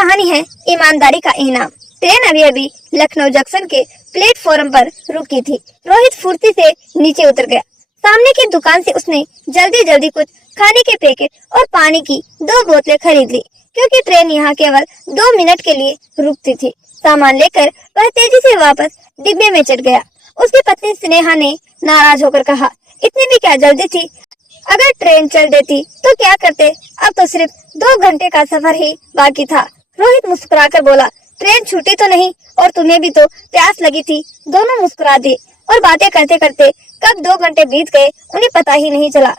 कहानी है ईमानदारी का इनाम। ट्रेन अभी अभी लखनऊ जंक्शन के प्लेटफॉर्म पर रुकी थी। रोहित फुर्ती से नीचे उतर गया। सामने की दुकान से उसने जल्दी जल्दी कुछ खाने के पैकेट और पानी की 2 बोतलें खरीद ली, क्योंकि ट्रेन यहाँ केवल 2 मिनट के लिए रुकती थी। सामान लेकर वह तेजी से वापस डिब्बे में चढ़ गया। उसकी पत्नी स्नेहा ने नाराज होकर कहा, इतनी भी क्या जल्दी थी? अगर ट्रेन चल देती तो क्या करते? अब तो सिर्फ 2 घंटे का सफर ही बाकी था। रोहित मुस्कुराकर बोला, ट्रेन छूटी तो नहीं, और तुम्हें भी तो प्यास लगी थी। दोनों मुस्कुरा दिए और बातें करते करते कब 2 घंटे बीत गए उन्हें पता ही नहीं चला।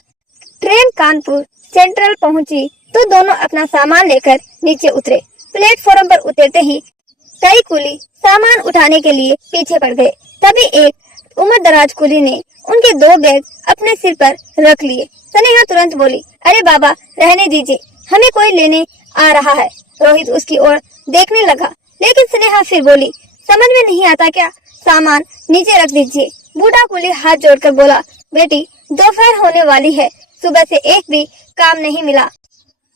ट्रेन कानपुर सेंट्रल पहुंची तो दोनों अपना सामान लेकर नीचे उतरे। प्लेटफॉर्म पर उतरते ही कई कुली सामान उठाने के लिए पीछे पड़ गए। तभी एक उम्रदराज कुली ने उनके 2 बैग अपने सिर पर रख लिए। स्नेहा तुरंत बोली, अरे बाबा रहने दीजिए, हमें कोई लेने आ रहा है। रोहित उसकी ओर देखने लगा, लेकिन स्नेहा फिर बोली, समझ में नहीं आता क्या? सामान नीचे रख दीजिए। बूढ़ा कुली हाथ जोड़कर बोला, बेटी दोपहर होने वाली है, सुबह से एक भी काम नहीं मिला,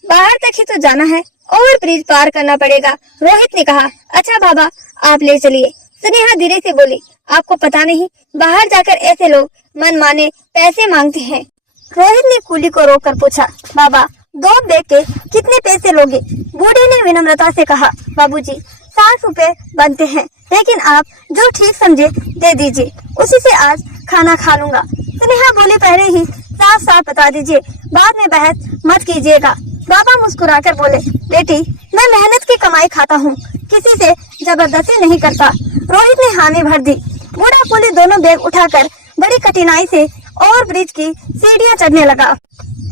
बाहर तक ही तो जाना है, ओवर ब्रिज पार करना पड़ेगा। रोहित ने कहा, अच्छा बाबा आप ले चलिए। स्नेहा धीरे से बोली, आपको पता नहीं बाहर जाकर ऐसे लोग मनमाने पैसे मांगते हैं। रोहित ने कुली को रोककर पूछा, बाबा 2 बैग के कितने पैसे लोगे? बूढ़े ने विनम्रता से कहा, बाबूजी 60 रुपए बनते हैं, लेकिन आप जो ठीक समझे दे दीजिए, उसी से आज खाना खा लूंगा। स्नेहा बोले, पहले ही साफ साफ बता दीजिए, बाद में बहस मत कीजिएगा। बाबा मुस्कुराकर बोले, बेटी मैं मेहनत की कमाई खाता हूँ, किसी से जबरदस्ती नहीं करता। रोहित ने हामी भर दी। बूढ़ा कुली दोनों बैग उठाकर बड़ी कठिनाई से ओवर ब्रिज की सीढ़ियाँ चढ़ने लगा।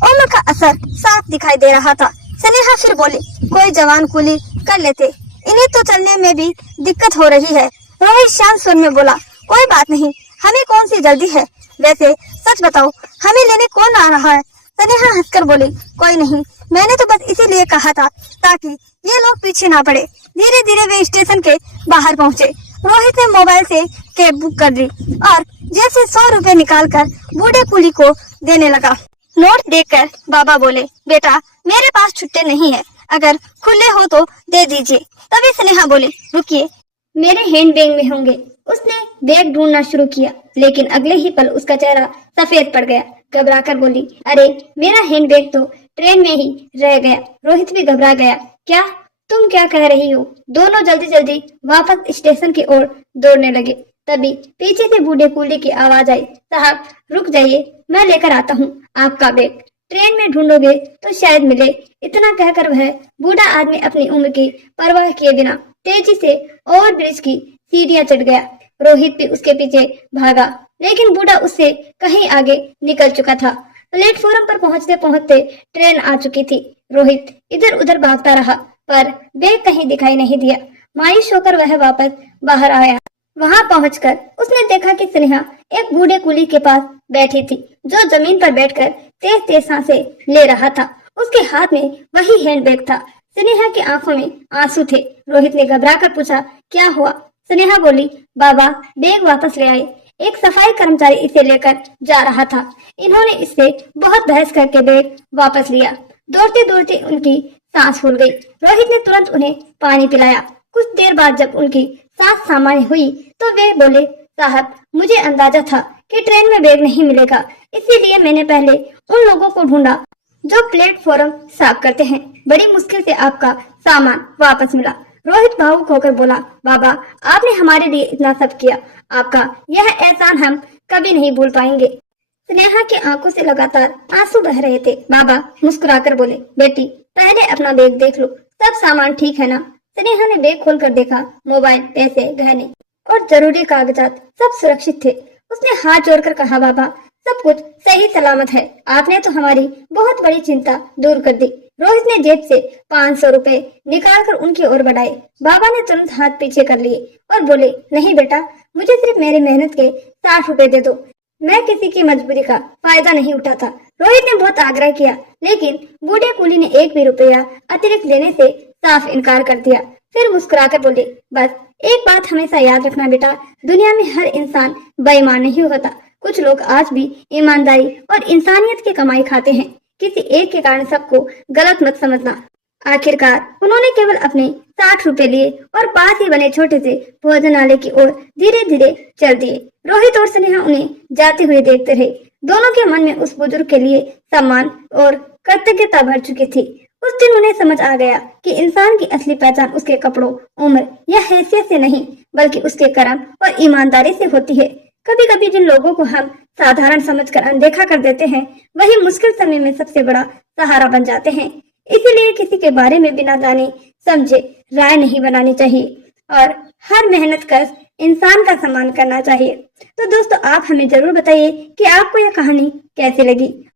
उम्र का असर साफ दिखाई दे रहा था। स्नेहा फिर बोली, कोई जवान कुली कर लेते, इन्हें तो चलने में भी दिक्कत हो रही है। रोहित शांत स्वर में बोला, कोई बात नहीं, हमें कौन सी जल्दी है? वैसे सच बताओ, हमें लेने कौन आ रहा है? स्नेहा हंसकर बोली, कोई नहीं, मैंने तो बस इसीलिए कहा था ताकि ये लोग पीछे ना पड़े। धीरे धीरे वे स्टेशन के बाहर पहुँचे। रोहित ने मोबाइल से कैब बुक कर ली और जैसे 100 रुपए निकालकर बूढ़े कुली को देने लगा। नोट देखकर बाबा बोले, बेटा मेरे पास छुट्टे नहीं है, अगर खुले हो तो दे दीजिए। तभी स्नेहा बोले, रुकिए, मेरे हैंड बैग में होंगे। उसने बैग ढूंढना शुरू किया, लेकिन अगले ही पल उसका चेहरा सफेद पड़ गया। घबराकर बोली, अरे मेरा हैंड बैग तो ट्रेन में ही रह गया। रोहित भी घबरा गया, क्या तुम क्या कह रही हो? दोनों जल्दी जल्दी वापस स्टेशन की ओर दौड़ने लगे। तभी पीछे से बूढ़े कुली की आवाज आई, साहब रुक जाइए, मैं लेकर आता हूँ आपका बैग। ट्रेन में ढूंढोगे तो शायद मिले। इतना कहकर वह बूढ़ा आदमी अपनी उम्र की परवाह किए बिना तेजी से ओवर ब्रिज की सीढ़ियां चढ़ गया। रोहित भी उसके पीछे भागा, लेकिन बूढ़ा उससे कहीं आगे निकल चुका था। प्लेटफॉर्म पर पहुंचते पहुंचते ट्रेन आ चुकी थी। रोहित इधर उधर भागता रहा, पर बैग कहीं दिखाई नहीं दिया। मायूस होकर वह वापस बाहर आया। वहां पहुंचकर उसने देखा कि स्नेहा एक बूढ़े कुली के पास बैठी थी, जो जमीन पर बैठकर तेज तेज सांसें ले रहा था। उसके हाथ में वही हैंडबैग था। स्नेहा की आंखों में आंसू थे। रोहित ने घबराकर पूछा, क्या हुआ? स्नेहा बोली, बाबा बैग वापस ले आए, एक सफाई कर्मचारी इसे लेकर जा रहा था। इन्होंने इससे बहुत बहस करके बैग वापस लिया। दौड़ते दौड़ते उनकी सांस फूल गई। रोहित ने तुरंत उन्हें पानी पिलाया। कुछ देर बाद जब उनकी सांस सामान्य हुई तो वे बोले, साहब मुझे अंदाजा था कि ट्रेन में बैग नहीं मिलेगा, इसीलिए मैंने पहले उन लोगों को ढूंढा जो प्लेटफॉर्म साफ करते हैं। बड़ी मुश्किल से आपका सामान वापस मिला। रोहित भावुक होकर बोला, बाबा आपने हमारे लिए इतना सब किया, आपका यह एहसान हम कभी नहीं भूल पाएंगे। स्नेहा की आंखों से लगातार आंसू बह रहे थे। बाबा मुस्कुराकर बोले, बेटी पहले अपना बैग देख लो, सब सामान ठीक है ना? स्नेहा ने बैग खोलकर देखा, मोबाइल, पैसे, गहने और जरूरी कागजात सब सुरक्षित थे। उसने हाथ जोड़कर कहा, बाबा सब कुछ सही सलामत है, आपने तो हमारी बहुत बड़ी चिंता दूर कर दी। रोहित ने जेब से 500 रुपए निकालकर उनकी ओर बढ़ाए। बाबा ने तुरंत हाथ पीछे कर लिए और बोले, नहीं बेटा, मुझे सिर्फ मेरी मेहनत के 60 रुपए दे दो, मैं किसी की मजबूरी का फायदा नहीं उठाता। रोहित ने बहुत आग्रह किया, लेकिन बूढ़े कुली ने 1 भी रुपया अतिरिक्त लेने से साफ इनकार कर दिया। फिर मुस्कुराकर बोले, बस एक बात हमेशा याद रखना बेटा, दुनिया में हर इंसान बेईमान नहीं होता। कुछ लोग आज भी ईमानदारी और इंसानियत की कमाई खाते हैं। किसी एक के कारण सबको गलत मत समझना। आखिरकार उन्होंने केवल अपने 60 रुपए लिए और पास ही बने छोटे से भोजनालय की ओर धीरे धीरे चल दिए। रोहित और स्नेहा उन्हें जाते हुए देखते रहे। दोनों के मन में उस बुजुर्ग के लिए सम्मान और कृतज्ञता भर चुकी थी। उस दिन उन्हें समझ आ गया कि इंसान की असली पहचान उसके कपड़ों, उम्र या हैसियत से नहीं, बल्कि उसके कर्म और ईमानदारी से होती है। कभी कभी जिन लोगों को हम साधारण समझकर अनदेखा कर देते हैं, वही मुश्किल समय में सबसे बड़ा सहारा बन जाते हैं। इसीलिए किसी के बारे में बिना जाने समझे राय नहीं बनानी चाहिए और हर मेहनत कर इंसान का सम्मान करना चाहिए। तो दोस्तों, आप हमें जरूर बताइए कि आपको यह कहानी कैसी लगी।